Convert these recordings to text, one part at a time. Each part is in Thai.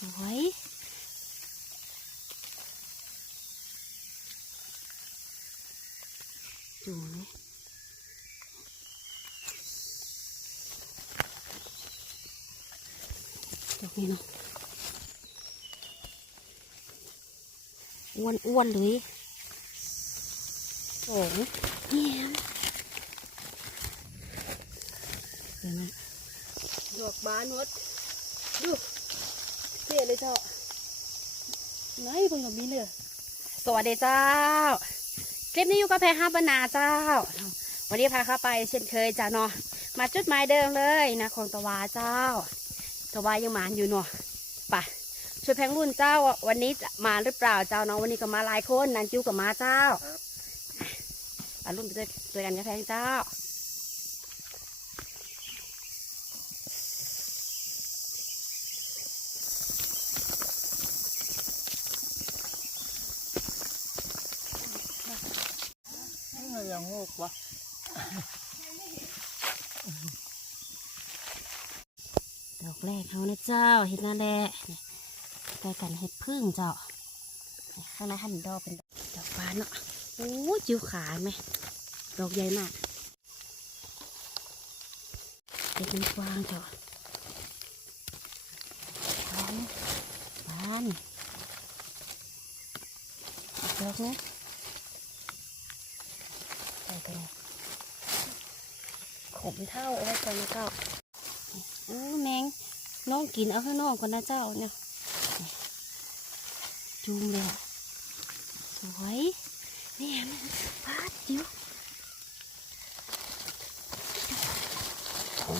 สวยดูไหมดอกนี้เนาะอ้วนอ้วนเลยสองเยี่ยมเดี๋ยวนะดอกบานหมดดู เท่เลยเจ้าไหนเพิ่งกับมีเลยสวัสดีเจ้า คลิปนี้อยู่กับแพรฮับบรรณาเจ้า วันนี้พาเข้าไปเช่นเคยจ้าเนาะมาจุดหมายเดิมเลยนะของตะวาเจ้า ตะวายังหมานอยู่เนาะปะช่วยแพงรุ่นเจ้าวันนี้จะมาหรือเปล่าเจ้าเนาะวันนี้ก็มาหลายคนนันจิวกับมาเจ้าไปรุ่นไปด้วยด้วยกันกับแพงเจ้า งงกวะดอกแรกเขานะเจ้าเห็นนั่นแหละนี่ใกล้กันเห็ดพึ่งเจ้าข้างในหันดอกเป็นดอกบานเนาะโอ้ยจิ๋วขาไหมดอกใหญ่มากเด็กมันกว้างเจ้าบานบานอีกดอกนะใส่ตัวนี้ เท่าเอาไว้ก่อนนะเจ้าอู้แมงน้องกินเอาข้างนอกก่อนนะเจ้าเนี่ยจุ่มเลยสวยนี่มันพาดจิ๋วโอ้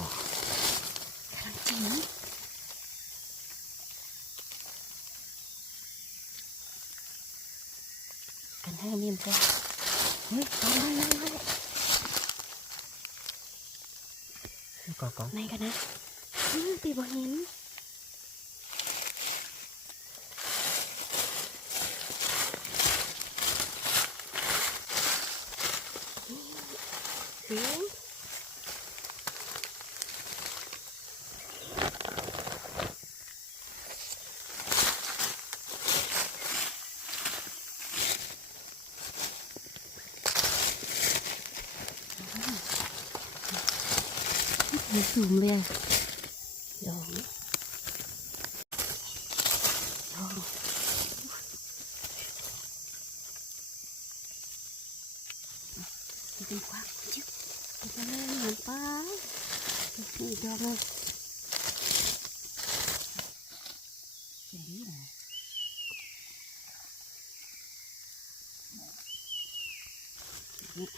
กำลังจิ๋วกันให้มีมนกันเฮ้ยเอาม กอามาก็ก็ไหนกันนะตีบ่เห็นหิวมี สูงเลยอะดองดองเป็นควักจิ๊บเป็นอะไรเหมือนป้านี่อีกดอกเลยเจ๋งเลยนี่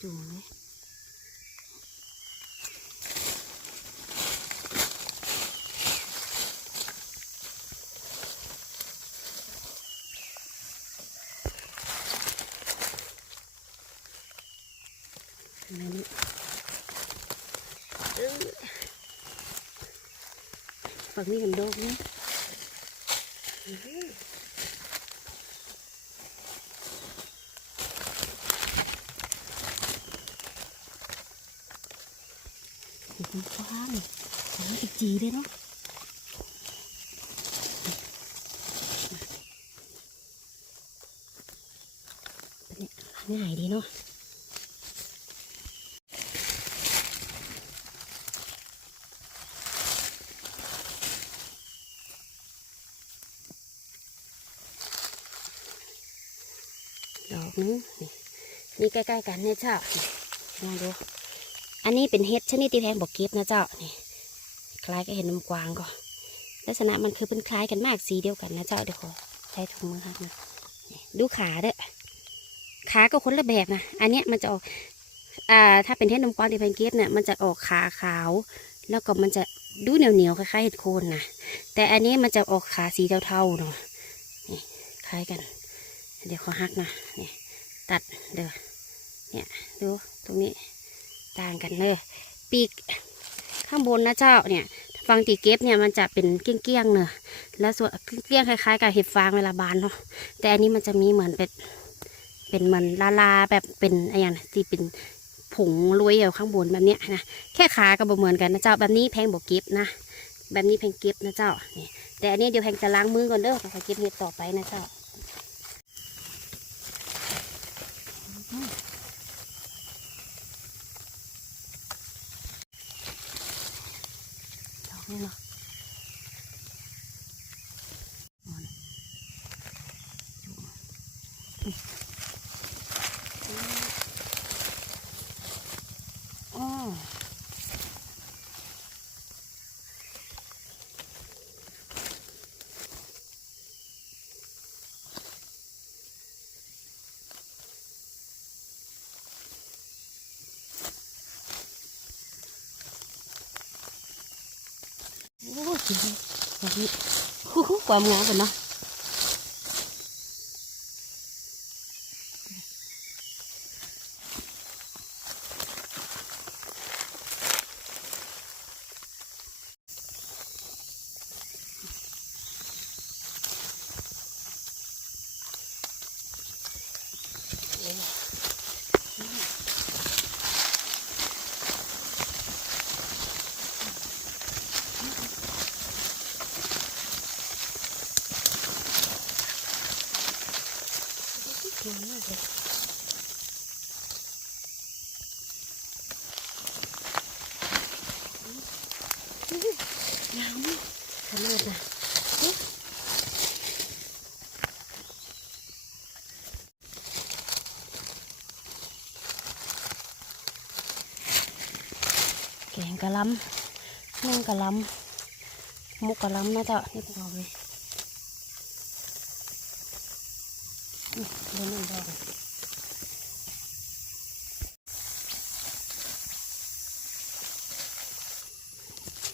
จูงเลย ฝั่งนี้กันโดกนี่อื้อหือเห็นกว้างโอ้ยอีกจีเลยเนาะนง่ายดีเนาะ ดอกนึงนี่นี่ ใกล้ๆกันเนี่ยเจ้าลองดู อันนี้เป็นเห็ดชนิดที่แพงบอกเก็บนะเจ้านี่คล้ายกับเห็ดน้ำกวางก็ลักษณะมันคือเป็นคล้ายกันมากสีเดียวกันนะเจ้าเดี๋ยวขอใช้ถุงมือครับนะดูขาเด้อขาก็คนละแบบนะอันเนี้ยมันจะออกอ่าถ้าเป็นเห็ดน้ำกวางที่แพงเก็บเนี่ยมันจะออกขาขาว แล้วก็มันจะดูเหนียวๆคล้ายๆเห็ดโคนนะแต่อันนี้มันจะออกขาสีเทาๆเนาะนี่คล้ายกัน เดี๋ยวขอหักนะนี่ตัดเด้อ เนี่ยดูตรงนี้ต่างกันเลย ปีกข้างบนนะเจ้าเนี่ยฟังตีเก็บเนี่ยมันจะเป็นเกี้ยงๆเนอะแล้วส่วนเกี้ยงคล้ายๆกับเห็ดฟางเวลาบานเนาะแต่อันนี้มันจะมีเหมือนเป็นเป็นเหมือนลาลาแบบเป็นอะไรอย่างที่เป็นผงลุยอยู่ข้างบนแบบเนี้ยนะแค่ขาก็บเหมือนกันนะเจ้าแบบนี้แพงบวกเก็บนะ แบบนี้แพงเก็บนะเจ้านี่แต่อันนี้เดี๋ยวแพงจะล้างมือก่อนเด้อค่อยๆเก็บเห็ดต่อไปนะเจ้า ดอกนี่เนาะอ๋อ โอ้ยแบบนี้คู่คู่ความงามกันเนาะงามมากเลยงามขนาดนะแกงกะหลำแมงกะหลำมุกกะหลำนะเจ้านี่พวกเราเลยนี่เดินหนึ่งดอก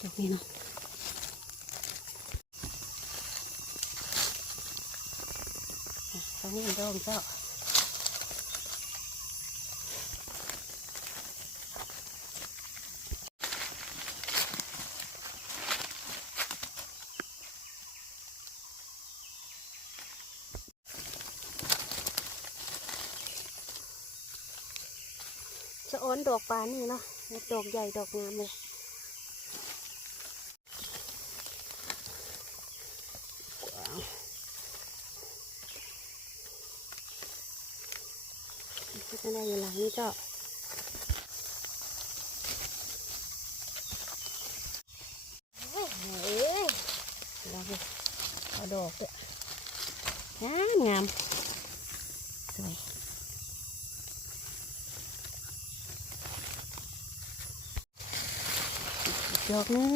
ดอกนี้เนาะอะตรงนี้ดอกเจ้า จะอ้อนดอกปลานี่เนาะดอกใหญ่ดอกงามเลยก็จะได้อยู่หลังนี้เจ้าเฮ้ยเอ้ยเราเอาดอกด้วยงามงามสวย ดอกนึง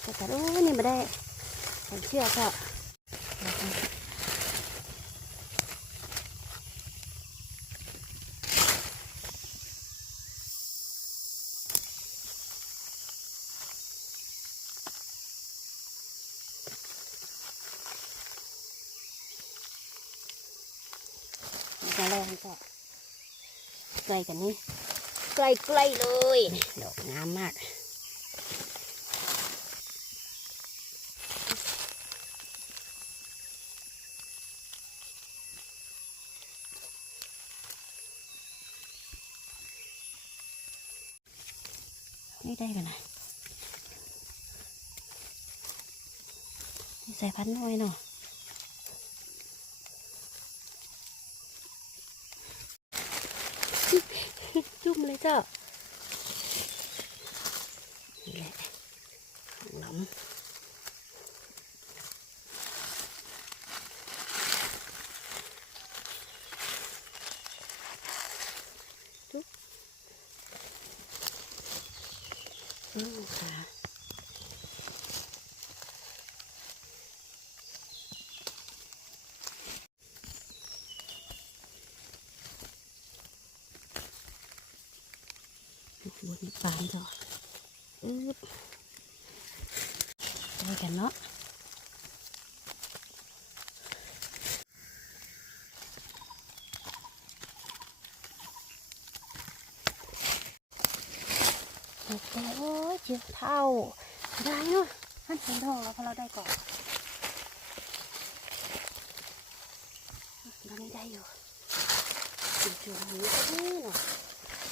แต่กันโอ้ยนี่มาได้ผมเชื่อค่ะดอกนี้จะแรงก็ใกล้กันนี่ใกล้ๆเลย ดอกงามมาก กันนะใส่พันน้อยเนาะจุ่มเลยเจ้า นี่แหละหน้ำจุ๊บอืมค่ะบนปานจ้ะอืบ ด้กันเนาะโอ้โหเจียวเท่าได้เนาะท่านสีทองแล้วพอเราได้ก่อนตอนนี้ได้อยู่จู่ๆนี้ก็นี่เนาะ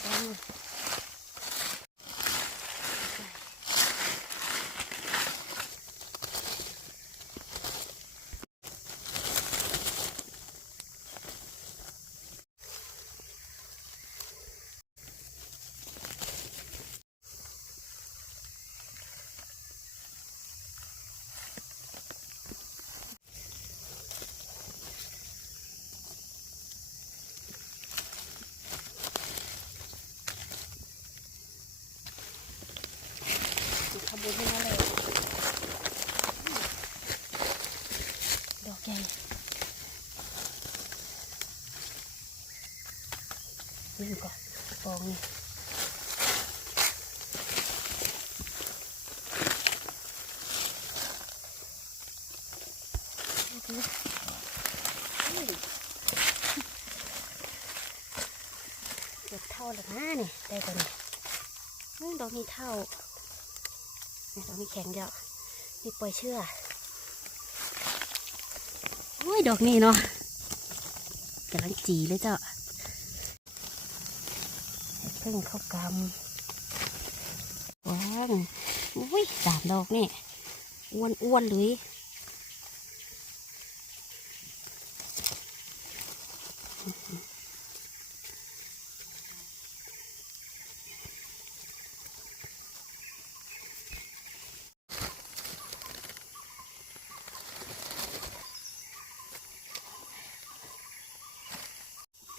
ได้เนาะ อยู่ก่อนฟ องนี่เกือบเท่าแล้วนะนี่ได้ตัวนี้อื้อดอกนี้เท่าเนี่ยดอกนี้แข็งเดียวนี่ปล่อยเชื่อโอ้ยดอกนี้เนาะกำลังจีเลยเจ้าึ่งเข้ากำว้างอุ้ยสามดอกนี่อ้วนอ้วนเลย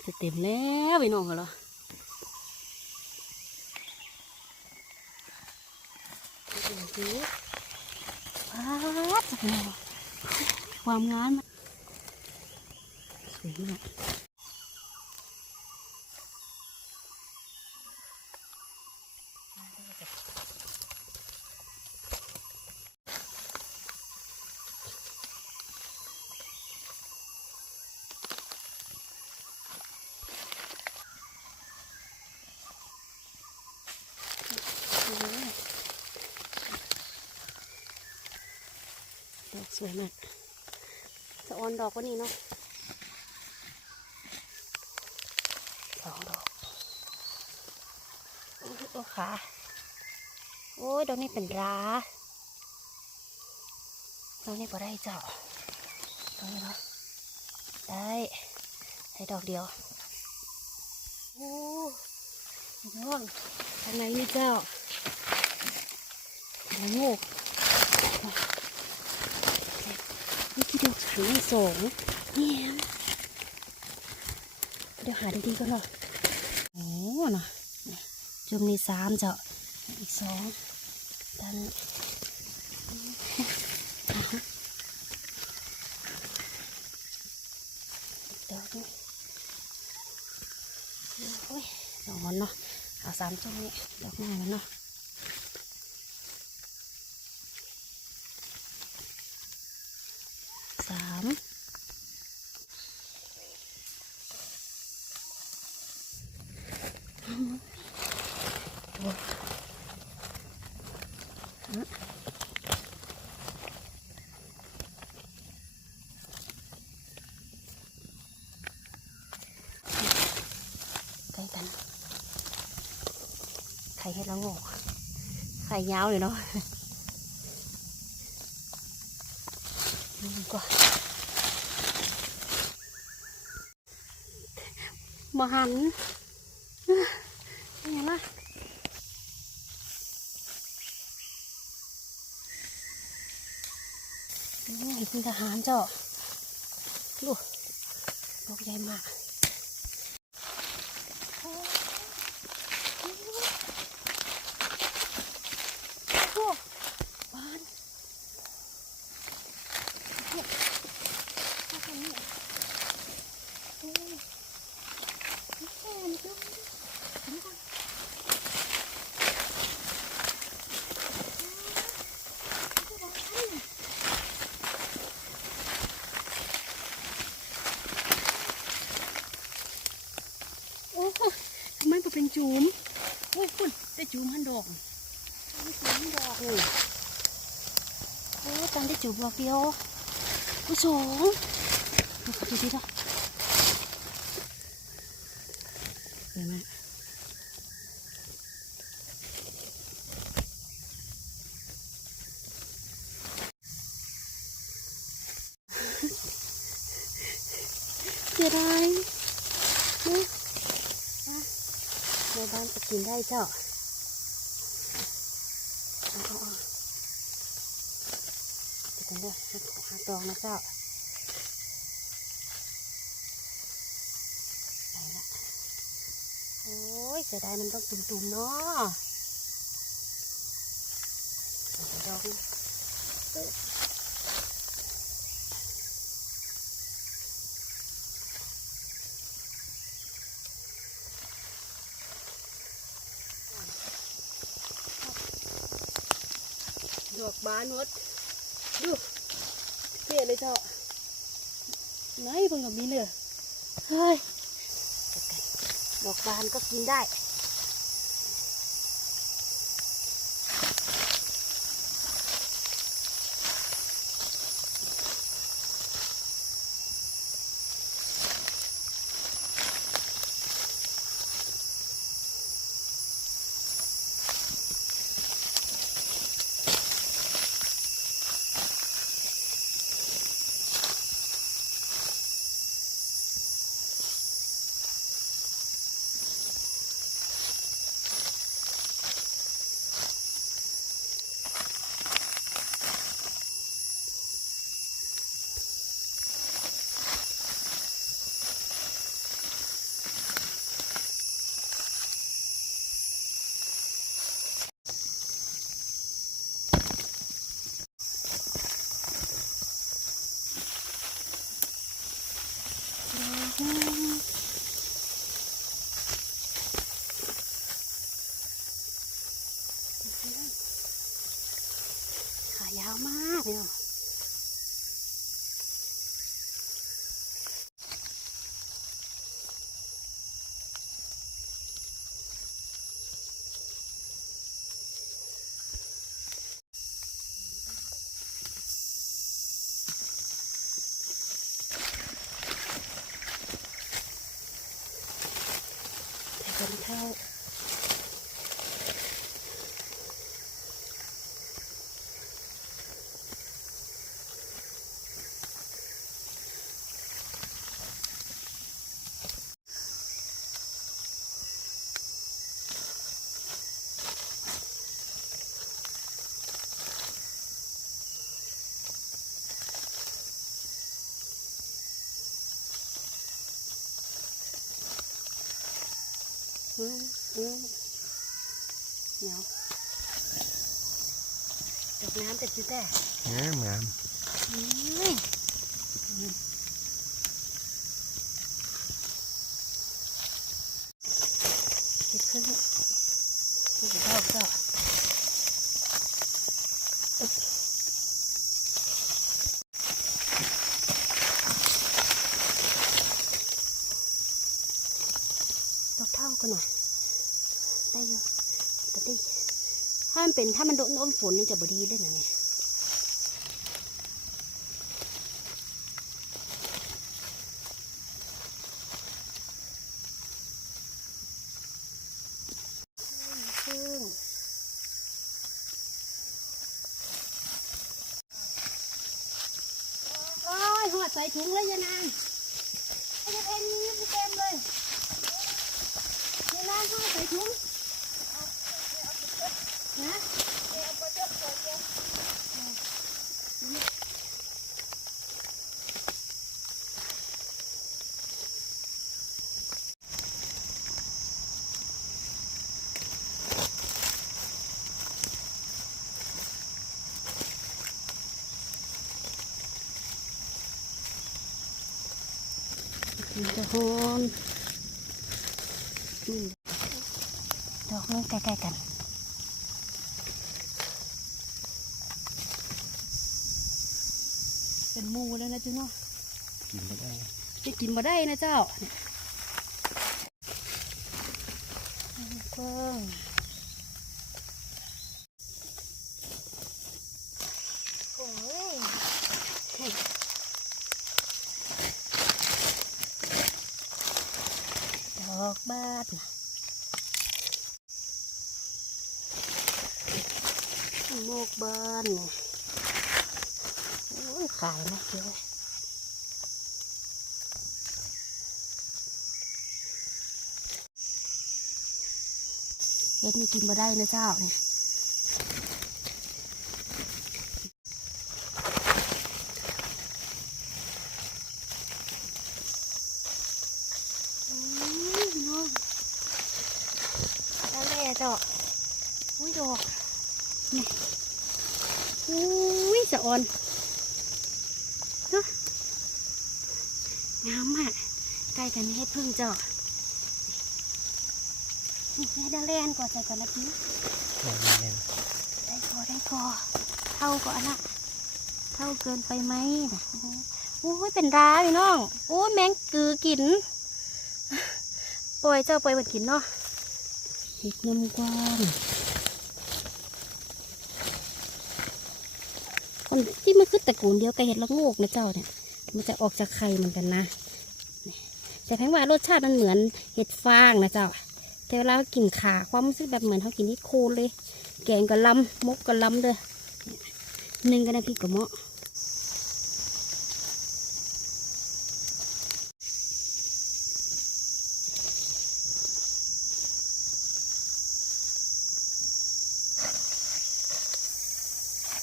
จะเต็มแล้วไปน้องเหรอ ดูว้าวความงามสวยมากสวยมากดอกสวยมากจะออน ดอกกว่านี้เนาะสองดอกโอ้ยโอ้ขาโอ้ยดอกนี้เป็นราดอกนี้ก็ได้เจ้าดอกนี้เนาะได้ได้ดอกเดียวโอ้ยน้องทางไหนนี่เจ้าโอ้ โหนี่คิดดูฉันไม่สงเนี่ยเดี๋ยวหาดีๆก็หน่อยโอ้เนาะนี่จุ่มนี่สามเจ้าอีกสองดันเดี๋ยวนี่โอ้ยดอกมันเนาะเอาสามจุ่มนี่ดอกหน้ามันเนาะ สามใกล้กันไข่เห็ดละโงกไข่ยาวเลยเนาะนี่ก็ บ่หันเอ้อเป็นไงล่ะนี่เป็นทหารเจ้าดูดอกใหญ่มากโอ้โหบานโอ้โหมาทางนี้โอ้ย แค่นี้ก็ถึงก่อนโอ้โหทำไมมัน เป็นจูมอุ้ยคุณได้จูมหันดอกได้จูมหันดอกเลยโอ้ตอนได้จูมดอกเดียวอุ้ยสองดูดูดิจ้ะเห็นไหมเสียดายนี่นะในบ้านจะกินได้ เจ้าเอาเอาเอาจะกันเด้อหาตองนะเจ้าไปละโอ้ยเสียดายมันต้องตุ่มๆเนาะดอกนะเอ้ย บานหมดดูเท่เลยเจ้าไหนเพิ่งกับมีเนื้อเฮ้ยดอกบานก็กินได้ อืมอืมเหนียวดอกน้ำแต่จุดแต่งามงาม อืมอืมเก็บขึ้นเก็บดอกก็อึ๊บดอ กันหน่อย ได้อยู่แต่ดิถ้ามันเป็นถ้ามันโดนน้มฝนนี่จะบดีเลยนะเนี่ย พึ่งโอ้ยหัวใส่ถุงเลยยานางไอ้เด็กเอ็นนี่เต็มเลยยานางหัวใส่ถุงนะมันจะ หอมนี่ดอกนึงใกล้ๆกันเป็นหมูแล้วนะจุ๊เนาะกินไม่ได้จะกินมาได้นะเจ้า เพิ่งโอ้ยดอกบาดน่ะ โมกบานน่ะโอ้ยขายนะเจ้าเฮ็ดนี่กินมาได้นะเจ้าเนี่ยน้องแล้วแม่ดอกอุ้ยดอกนี่ อุ้ยสะออนเนอะงามมากใกล้กันให้พึ่งเจาะนี่ให้ดาแลนกว่าใจก่อนนะพี่งามแน่นได้พอได้พอเท่าก็อันละเท่าเกินไปไหมนะโอ้ยเป็นร้าพี่น้องโอ้ยแมงกือกิน ปล่อยเจ้าปล่อยมันกินเนาะเห็ดนมกวางันที่มันคือตระกูลเดียวกับเห็ดละโงกนะเจ้าเนี่ย มันจะออกจากไข่เหมือนกันนะแต่แพงว่ารสชาติมันเหมือนเห็ดฟางนะเจ้าแต่เวลาเรากินขาความรู้สึกแบบเหมือนเขากินที่โคนเลย แกงก็ล้ำมกก็ล้ำเด้อหนึ่งก็น้ำพริกกระเมาะ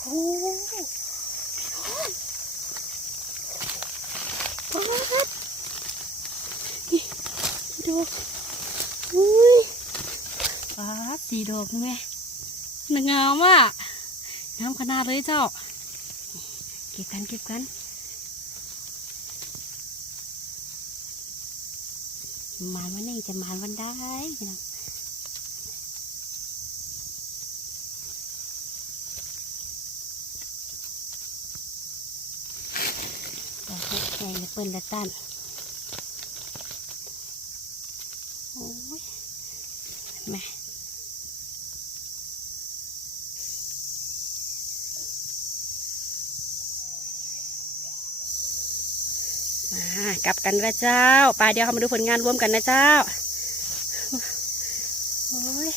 โอ้โหป๊าดนี่ดอกอุ้ยป๊าดสีดอกนี่แม่ นามอะงามขนาดเลยเจ้า เก็บกันเก็บกัน มานวันนี้จะมานวันได้พี่น้องแต่พวกแกงเปิ้นละตันโอ้ยแม่ มา กลับกันนะเจ้าไปเดี๋ยวเขามาดูผลงานร่วมกันนะเจ้าโอ้ย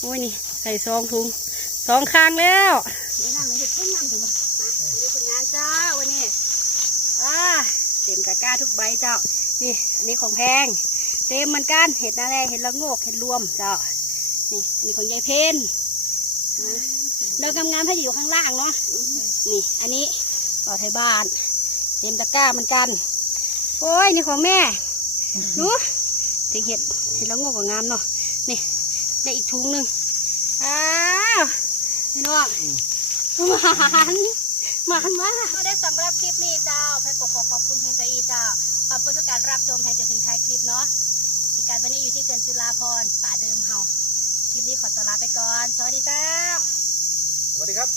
โอ้ยนี่ใส่ซองถุงสองข้างแล้วเดี๋ยวทางไหนเห็ดเพิ่งนำถึงมามาดูผลงานเจ้าวันนี้อ่าเต็มตะกร้าทุกใบเจ้า นี่อันนี้ของแพง เต็มเหมือนกันเห็ดอะไรเห็ดละโงกเห็ดรวมเจ้านี่อันนี้ของยายเพนนะ แล้วงามๆให้อยู่ข้างล่างเนาะนี่ อันนี้ต่อไทยบ้านเต็มตะกร้าเหมือนกัน โอ้ยนี่ของแม่ดูถึงเห็ดเห็ดละโงกก็งามเนาะนี่ได้อีกถุงหนึ่งอ้าวพี่น้องหวานหวานมากก็ได้สำหรับคลิปนี้เจ้าแพนก็ขอขอบคุณเพนใจอีเจ้าขอบคุณทุกการรับชมให้จนถึงท้ายคลิปเนาะอีกการวันนี้อยู่ที่เกินจุฬาพรณ์ป่าเดิมเฮาคลิปนี้ขอตัวลาไปก่อน สวัสดีเจ้า สวัสดีครับ